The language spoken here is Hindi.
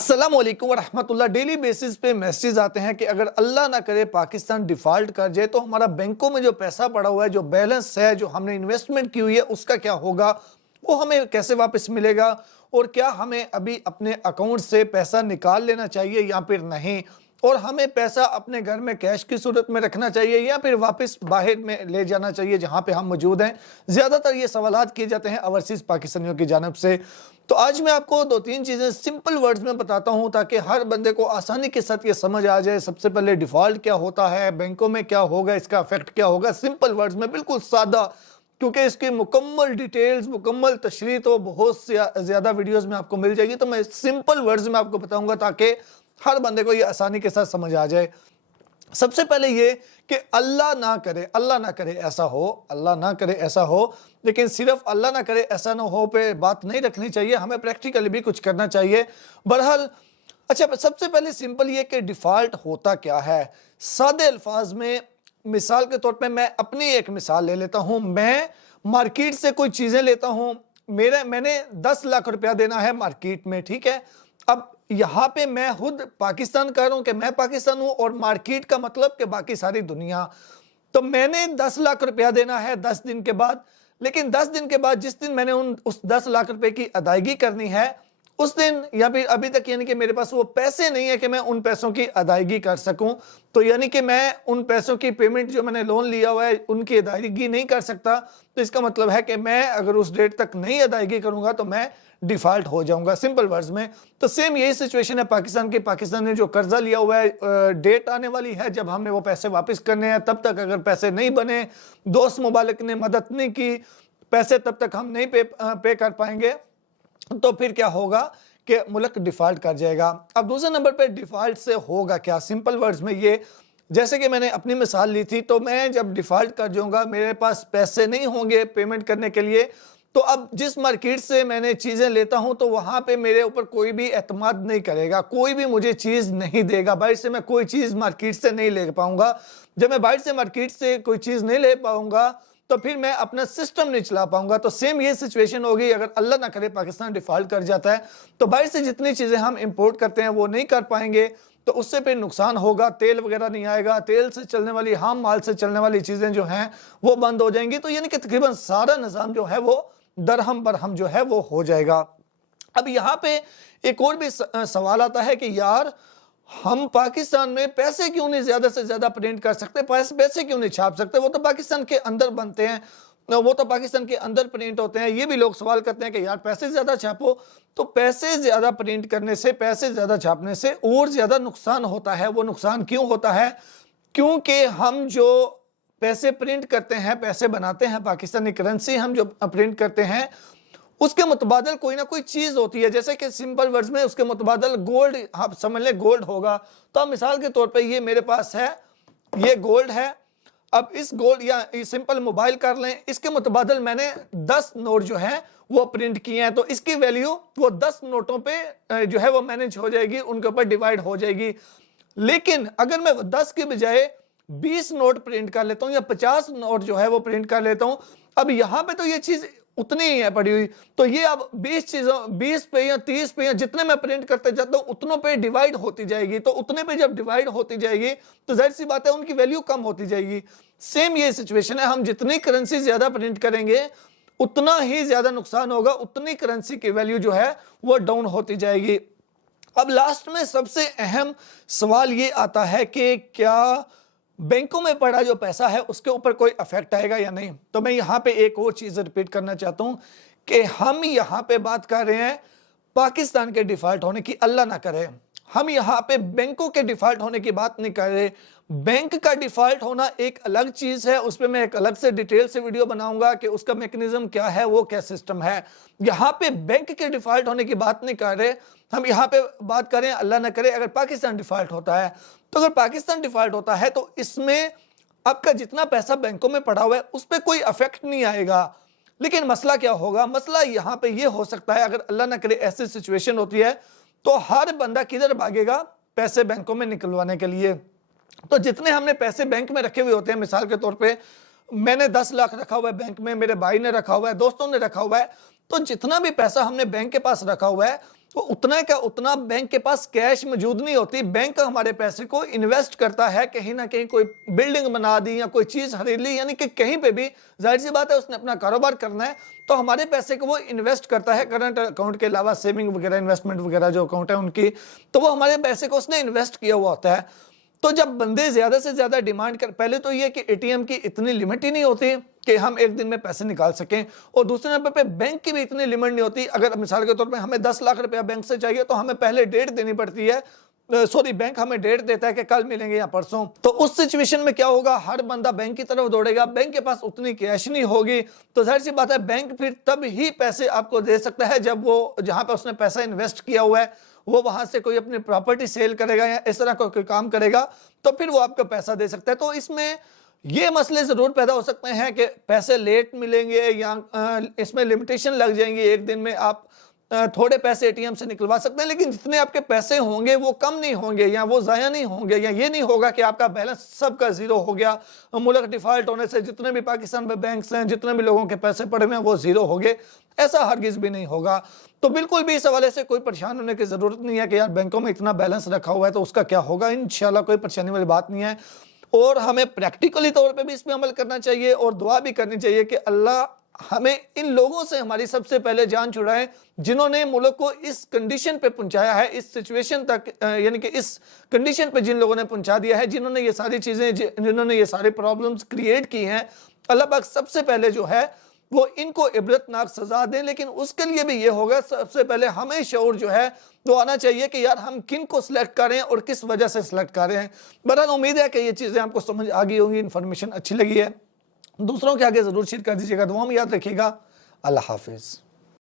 अस्सलाम वालेकुम वरहमतुल्लाह। डेली बेसिस पे मैसेज आते हैं कि अगर अल्लाह ना करे पाकिस्तान डिफ़ॉल्ट कर जाए तो हमारा बैंकों में जो पैसा पड़ा हुआ है, जो बैलेंस है, जो हमने इन्वेस्टमेंट की हुई है, उसका क्या होगा, वो हमें कैसे वापस मिलेगा, और क्या हमें अभी अपने अकाउंट से पैसा निकाल लेना चाहिए या फिर नहीं, और हमें पैसा अपने घर में कैश की सूरत में रखना चाहिए या फिर वापस बाहर में ले जाना चाहिए जहाँ पे हम मौजूद हैं। ज़्यादातर ये सवालात किए जाते हैं ओवरसीज़ पाकिस्तानियों की जानब से। तो आज मैं आपको दो तीन चीज़ें सिंपल वर्ड्स में बताता हूँ ताकि हर बंदे को आसानी के साथ ये समझ आ जाए। सबसे पहले डिफ़ॉल्ट क्या होता है, बैंकों में क्या होगा, इसका इफेक्ट क्या होगा, सिंपल वर्ड्स में, बिल्कुल सादा, क्योंकि इसकी मुकम्मल डिटेल्स, मुकम्मल तशरीह तो बहुत ज़्यादा वीडियोज़ में आपको मिल जाएगी। तो मैं सिंपल वर्ड्स में आपको बताऊँगा ताकि हर बंदे को ये आसानी के साथ समझ आ जाए। सबसे पहले ये कि अल्लाह ना करे, अल्लाह ना करे ऐसा हो, अल्लाह ना करे ऐसा हो, लेकिन सिर्फ अल्लाह ना करे ऐसा ना हो पे बात नहीं रखनी चाहिए, हमें प्रैक्टिकली भी कुछ करना चाहिए। बहरहाल अच्छा, सबसे पहले सिंपल ये कि डिफ़ॉल्ट होता क्या है। सादे अल्फाज में, मिसाल के तौर पे मैं अपनी एक मिसाल ले लेता हूँ। मैं मार्केट से कोई चीज़ें लेता हूँ, मैंने 10 लाख रुपया देना है मार्केट में, ठीक है। अब यहाँ पे मैं खुद पाकिस्तान कह रहा हूँ कि मैं पाकिस्तान हूँ, और मार्केट का मतलब कि बाकी सारी दुनिया। तो मैंने 10 लाख रुपया देना है 10 दिन के बाद, लेकिन 10 दिन के बाद जिस दिन मैंने उस 10 लाख रुपए की अदायगी करनी है, उस दिन या फिर अभी तक यानी कि मेरे पास वो पैसे नहीं है कि मैं उन पैसों की अदायगी कर सकूं। तो यानी कि मैं उन पैसों की पेमेंट, जो मैंने लोन लिया हुआ है, उनकी अदायगी नहीं कर सकता। तो इसका मतलब है कि मैं अगर उस डेट तक नहीं अदायगी करूंगा तो मैं डिफ़ॉल्ट हो जाऊंगा, सिंपल वर्ड्स में। तो सेम यही सिचुएशन है पाकिस्तान की। पाकिस्तान ने जो कर्जा लिया हुआ है, डेट आने वाली है जब हमने वो पैसे वापस करने हैं, तब तक अगर पैसे नहीं बने, दोस्त मुबालिक ने मदद नहीं की, पैसे तब तक हम नहीं पे कर पाएंगे, तो फिर क्या होगा कि मुल्क डिफ़ॉल्ट कर जाएगा। अब दूसरे नंबर पे डिफ़ॉल्ट से होगा क्या, सिंपल वर्ड्स में ये, जैसे कि मैंने अपनी मिसाल ली थी, तो मैं जब डिफ़ॉल्ट कर जाऊंगा, मेरे पास पैसे नहीं होंगे पेमेंट करने के लिए। तो अब जिस मार्केट से मैंने चीज़ें लेता हूं, तो वहां पे मेरे ऊपर कोई भी एतमाद नहीं करेगा, कोई भी मुझे चीज़ नहीं देगा। बाहर से मैं कोई चीज़ मार्केट से नहीं ले पाऊंगा। जब मैं बाहर से मार्केट से कोई चीज़ नहीं ले पाऊंगा तो फिर मैं अपना सिस्टम नहीं चला पाऊंगा। तो सेम ये सिचुएशन होगी अगर अल्लाह ना करे पाकिस्तान डिफ़ॉल्ट कर जाता है, तो बाहर से जितनी चीज़ें हम इंपोर्ट करते हैं वो नहीं कर पाएंगे, तो उससे फिर नुकसान होगा। तेल वगैरह नहीं आएगा, तेल से चलने वाली, हाम माल से चलने वाली चीज़ें जो हैं वो बंद हो जाएंगी। तो यानी कि तकरीबन सारा निज़ाम जो है वो दरहम बरहम जो है वो हो जाएगा। अब यहाँ पे एक और भी सवाल आता है कि यार, हम पाकिस्तान में पैसे क्यों नहीं ज़्यादा से ज़्यादा प्रिंट कर सकते, पैसे क्यों नहीं छाप सकते, वो तो पाकिस्तान के अंदर बनते हैं, वो तो पाकिस्तान के अंदर प्रिंट होते हैं। ये भी लोग सवाल करते हैं कि यार पैसे ज़्यादा छापो। तो पैसे ज़्यादा प्रिंट करने से, पैसे ज़्यादा छापने से और ज़्यादा नुकसान होता है। वो नुकसान क्यों होता है? क्योंकि हम जो पैसे प्रिंट करते हैं, पैसे बनाते हैं, पाकिस्तानी करेंसी हम जो प्रिंट करते हैं, उसके मुतबादल कोई ना कोई चीज़ होती है। जैसे कि सिंपल वर्ड्स में उसके मुतबादल गोल्ड, आप समझ लें गोल्ड होगा। तो मिसाल के तौर पे ये मेरे पास है, ये गोल्ड है। अब इस गोल्ड, या सिंपल मोबाइल कर लें, इसके मुतबादल मैंने 10 नोट जो है वो प्रिंट किए हैं, तो इसकी वैल्यू वो 10 नोटों पे जो है वो मैनेज हो जाएगी, उनके ऊपर डिवाइड हो जाएगी। लेकिन अगर मैं 10 के बजाय 20 नोट प्रिंट कर लेता हूँ या 50 नोट जो है वो प्रिंट कर लेता हूँ, अब यहाँ पे तो ये चीज़ उतनी ही है पड़ी हुई। तो ये अब 20 चीज़ों, 20 पे या 30 पे या जितने मैं प्रिंट करते जाता हूँ उतनों पे डिवाइड होती जाएगी। तो उतने पे जब डिवाइड होती जाएगी तो जाहिर सी बात है उनकी वैल्यू कम होती जाएगी। सेम ये सिचुएशन है, हम जितनी करेंसी ज़्यादा प्रिंट करेंगे उतना ही ज़्यादा नुकसान होगा, उतनी करेंसी की वैल्यू जो है वो डाउन होती जाएगी। अब लास्ट में सबसे अहम सवाल ये आता है कि क्या बैंकों में पड़ा जो पैसा है उसके ऊपर कोई इफेक्ट आएगा या नहीं। तो मैं यहाँ पे एक और चीज़ रिपीट करना चाहता हूँ कि हम यहाँ पे बात कर रहे हैं पाकिस्तान के डिफ़ॉल्ट होने की, अल्लाह ना करे। हम यहाँ पे बैंकों के डिफ़ॉल्ट होने की बात नहीं कर रहे। बैंक का डिफ़ॉल्ट होना एक अलग चीज़ है, उस पर मैं एक अलग से डिटेल से वीडियो बनाऊंगा कि उसका मैकेनिज्म क्या है, वो क्या सिस्टम है। यहाँ पे बैंक के डिफ़ॉल्ट होने की बात नहीं कर रहे, हम यहाँ पे बात करें अल्लाह ना करे अगर पाकिस्तान डिफ़ॉल्ट होता है। तो अगर पाकिस्तान डिफ़ॉल्ट होता है तो इसमें आपका जितना पैसा बैंकों में पड़ा हुआ है उस पर कोई अफेक्ट नहीं आएगा। लेकिन मसला क्या होगा, मसला यहाँ पे ये हो सकता है, अगर अल्लाह ना करे ऐसी सिचुएशन होती है तो हर बंदा किधर भागेगा, पैसे बैंकों में निकलवाने के लिए। तो जितने हमने पैसे बैंक में रखे हुए होते हैं, मिसाल के तौर पे मैंने 10 लाख रखा हुआ है बैंक में, मेरे भाई ने रखा हुआ है, दोस्तों ने रखा हुआ है, तो जितना भी पैसा हमने बैंक के पास रखा हुआ है तो उतना क्या, उतना बैंक के पास कैश मौजूद नहीं होती। बैंक हमारे पैसे को इन्वेस्ट करता है, कहीं ना कहीं कोई बिल्डिंग बना दी या कोई चीज खरीद ली, यानी कि कहीं पे भी जाहिर सी बात है उसने अपना कारोबार करना है, तो हमारे पैसे को वो इन्वेस्ट करता है। करंट अकाउंट के अलावा सेविंग वगैरह, इन्वेस्टमेंट वगैरह जो अकाउंट है उनकी, तो वो हमारे पैसे को उसने इन्वेस्ट किया हुआ होता है। तो जब बंदे ज्यादा से ज्यादा डिमांड कर, पहले तो ये कि एटीएम की इतनी लिमिट ही नहीं होती कि हम एक दिन में पैसे निकाल सकें, और दूसरे नंबर पे बैंक की भी इतनी लिमिट नहीं होती। अगर मिसाल के तौर पे हमें 10 लाख रुपया बैंक से चाहिए तो हमें पहले डेट देनी पड़ती है, सॉरी बैंक हमें डेट देता है कि कल मिलेंगे या परसों। तो उस सिचुएशन में क्या होगा, हर बंदा बैंक की तरफ दौड़ेगा, बैंक के पास उतनी कैश नहीं होगी, तो जाहिर सी बात है बैंक फिर तब ही पैसे आपको दे सकता है जब वो जहां पे उसने पैसा इन्वेस्ट किया हुआ है वो वहां से कोई अपनी प्रॉपर्टी सेल करेगा या इस तरह का कोई काम करेगा, तो फिर वो आपको पैसा दे सकता है। तो इसमें ये मसले जरूर पैदा हो सकते हैं कि पैसे लेट मिलेंगे या इसमें लिमिटेशन लग जाएंगी, एक दिन में आप थोड़े पैसे एटीएम से निकलवा सकते हैं, लेकिन जितने आपके पैसे होंगे वो कम नहीं होंगे या वो ज़ाया नहीं होंगे, या ये नहीं होगा कि आपका बैलेंस सबका जीरो हो गया। मुल्क डिफॉल्ट होने से जितने भी पाकिस्तान में बैंक्स हैं, जितने भी लोगों के पैसे पड़े हुए हैं वो जीरो हो गए, ऐसा हरगिज भी नहीं होगा। तो बिल्कुल भी इस हवाले से कोई परेशान होने की जरूरत नहीं है कि यार बैंकों में इतना बैलेंस रखा हुआ है तो उसका क्या होगा। इंशाल्लाह कोई परेशानी वाली बात नहीं है, और हमें प्रैक्टिकली तौर पे भी इस पे अमल करना चाहिए और दुआ भी करनी चाहिए कि अल्लाह हमें इन लोगों से हमारी सबसे पहले जान छुड़ाए जिन्होंने मुल्क को इस कंडीशन पे पहुंचाया है, इस सिचुएशन तक, यानी कि इस कंडीशन पे जिन लोगों ने पहुंचा दिया है, जिन्होंने ये सारी चीजें, जिन्होंने ये सारे प्रॉब्लम्स क्रिएट की हैं, अल्लाह पाक सबसे पहले जो है वो इनको इबरतनाक सजा दें। लेकिन उसके लिए भी ये होगा, सबसे पहले हमें शऊर जो है वो आना चाहिए कि यार हम किन को सिलेक्ट कर रहे हैं और किस वजह से सिलेक्ट कर रहे हैं। बहरहाल उम्मीद है कि ये चीज़ें आपको समझ आ गई होंगी, इन्फॉर्मेशन अच्छी लगी है, दूसरों के आगे ज़रूर शेयर कर दीजिएगा। दुआ में याद रखिएगा। अल्लाह हाफिज़।